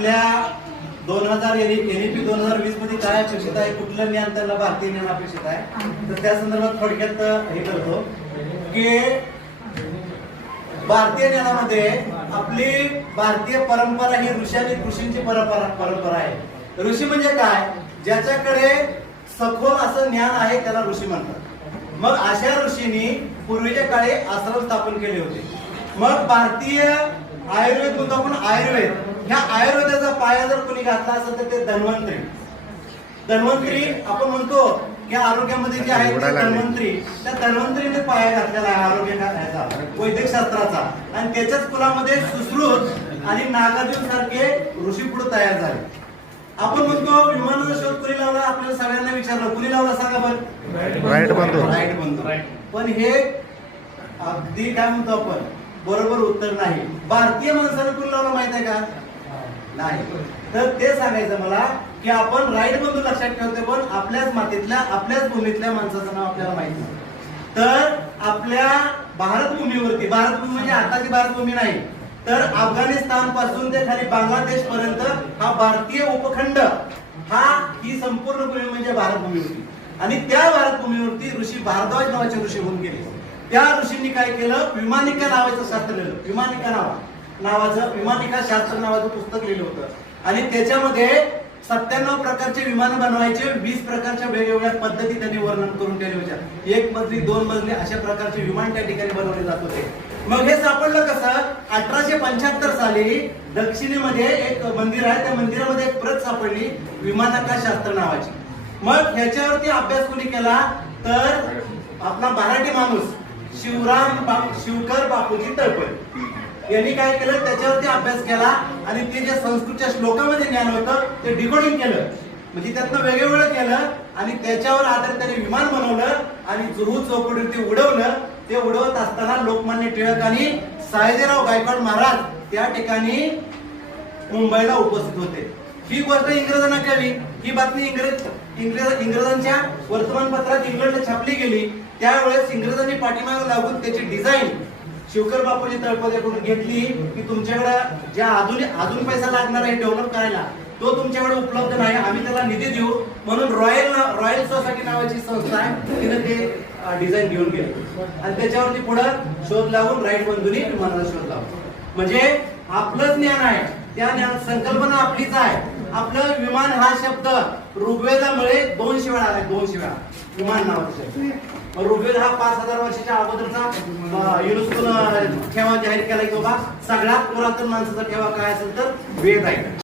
आपल्या 2000 NEP 2020 मध्ये काय अपेक्षित आहे, कुठलं ज्ञान त्यांना भारतीय ज्ञान अपेक्षित आहे, तर त्या संदर्भात थोडक्यात हे करतो की भारतीय ज्ञानामध्ये आपली भारतीय परंपरा ही ऋषींची परंपरा आहे. ऋषी म्हणजे काय, ज्याच्याकडे सखोल असं ज्ञान आहे त्याला ऋषी म्हणतात. मग अशा ऋषींनी पूर्वीच्या काळी आश्रम स्थापन केले होते. मग भारतीय आयुर्वेद म्हणतो आपण, आयुर्वेद ह्या आयुर्वेदाचा पाया जर कोणी घातला असेल तर ते धन्वंतरी आपण म्हणतो की आरोग्यामध्ये जे आहे ते धन्वंतरी, त्या धन्वंतरीने पाया घातलेला आहे आरोग्याचा, वैद्यक शास्त्राचा. आणि त्याच्याच कुलामध्ये सुश्रुत आणि नागार्जुन सारखे ऋषी पुढे तयार झाले. आपण म्हणतो विमानाचा शोध कुणी लावला, आपल्याला सगळ्यांना विचारलं कुणी लावला सांगा बरं, राईट बंधू. पण हे अगदी काय म्हणतो आपण, बरोबर उत्तर नाही. भारतीय माणसाला कुणी लावला माहित आहे का, नाही. तर ते सांगायचं मला की आपण राईट बंधू लक्षात ठेवतो, पण आपल्याच मातीतल्या आपल्याच भूमीतल्या माणसाचं नाव आपल्याला माहित नाही. तर आपल्या भारतभूमीवरती, भारतभूमी म्हणजे आताची भारतभूमी नाही, तर अफगाणिस्तान पासून ते खाली बांगलादेश पर्यंत हा भारतीय उपखंड, ही संपूर्ण भूमी म्हणजे भारतभूमी होती. आणि त्या भारतभूमीवरती ऋषी भारद्वाज नावाचे ऋषी होऊन गेले. त्या ऋषींनी काय केलं, विमानिका नावाचं शास्त्र लिहिलं. विमानिका शास्त्र नावाचं पुस्तक लिहिलं होतं. आणि त्याच्यामध्ये 97 प्रकारचे विमान बनवायचे, 20 प्रकारच्या वेगवेगळ्या पद्धती त्यांनी वर्णन करून केले होत्या. 1 मजली 2 मजली अशा प्रकारचे विमान त्या ठिकाणी बनवले जात होते. मग हे सापडलं कसं, 1875 साली दक्षिणेमध्ये एक मंदिर आहे, त्या मंदिरामध्ये एक प्रत सापडली विमानिका शास्त्र नावाची. मग ह्याच्यावरती अभ्यास कोणी केला, तर आपला मराठी माणूस शिवकर बापूजी तळपळे यांनी काय केलं, त्याच्यावरती अभ्यास केला आणि ते जे संस्कृतच्या श्लोकामध्ये ज्ञान होतं ते डिकोडिंग केलं, म्हणजे त्यातनं वेगवेगळं केलं आणि त्याच्यावर आधारित त्याने विमान बनवलं आणि जुहू चौकडीवरती उडवलं. ते उडवत असताना लोकमान्य टिळक आणि सयाजीराव गायकवाड महाराज त्या ठिकाणी मुंबईला उपस्थित होते. ही गोष्ट इंग्रजांना कळली. ही बातमी इंग्रजांच्या वर्तमानपत्रात इंग्लंडला छापली गेली. त्यावेळेस इंग्रजांनी पाठीमागे लागून त्याची डिझाईन शिवकर बापूजी तळपदेकडून घेतली की तुमच्याकडे ज्या अजून पैसा लागणार आहे डेव्हलप करायला, तो तुमच्याकडे उपलब्ध नाही, आम्ही त्याला निधी देऊ. म्हणून रॉयल सोसायटी नावाची संस्था आहे, तिने ते डिझाईन घेऊन गेले आणि त्याच्यावरती पुढे शोध लावून राईट बंधूंनी विमानाचा शोध लावला. म्हणजे आपलं ज्ञान आहे, त्या ज्ञान संकल्पना आपलीच आहे. आपलं विमान हा शब्द ऋग्वेदामुळे 200 वेळा आलाय, 200 वेळा विमान नावाचा शब्द. ऋग्वेद हा 5000 वर्षाच्या अगोदरचा युनेस्कोनं ठेवा जाहीर केलाय की बाबा सगळ्यात पुरातन माणसाचा ठेवा काय असेल तर वेद आहे.